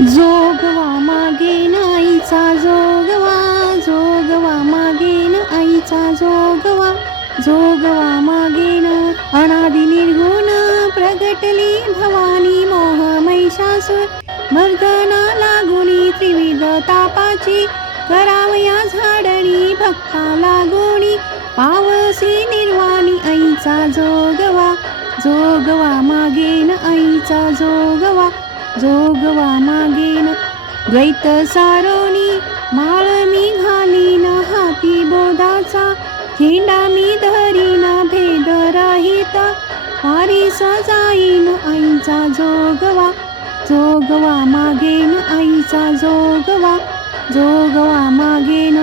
जोगवा मागेन आईचा जोगवा जोगवा मागेन आईचा जोगवा जोगवा मागेन अनादि निर्गुण प्रगटली भवानी मोह महिषासूर मर्दना लागुनी त्रिविध तापाची करावया झाडणी भक्ता लागोणी पावसी निर्वाणी आईचा जोगवा जोगवा मागेन आईचा जोगवा जोगवा मागेन द्वैत सारोनी माळ मी घालीन हाती बोधाचा झेंडा मी धरीन भेद राहित वारी सजाईन आईचा जोगवा जोगवा मागेन आईचा जोगवा जोगवा मागेन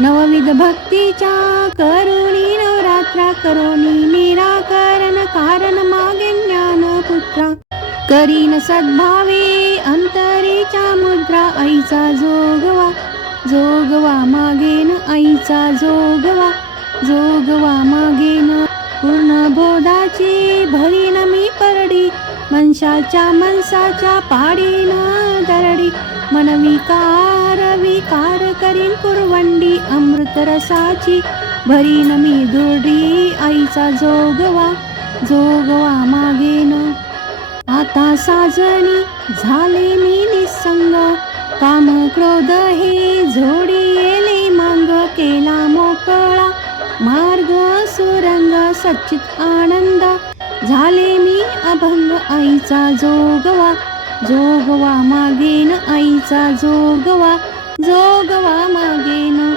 नवविध भक्तीच्या करुणी नवरात्रा करोनी निराकरण कारण मागे ज्ञान पुत्रा करीन सद्भावे अंतरीच्या मुद्रा आईचा जोगवा. जोगवा मागेन आईचा जोगवा. जोगवा मागेन पूर्ण बोधाची भरीन मी परडी. मनशाच्या मनसाच्या पाडीन दरडी. मन विकार विकार करीन कुरवंडी अमृत रसाची भरीन मी दुर्डी आईचा जोगवा. जोगवा मागेन आता साजनी झाले मी निसंग. काम क्रोध हे झोडी येले मांग. केला मोकळा मार्ग सुरंग. सच्चित आनंद झाले मी अभंग. आईचा जोगवा जोगवा मागेन. आईचा जोगवा जोगवा मागेन.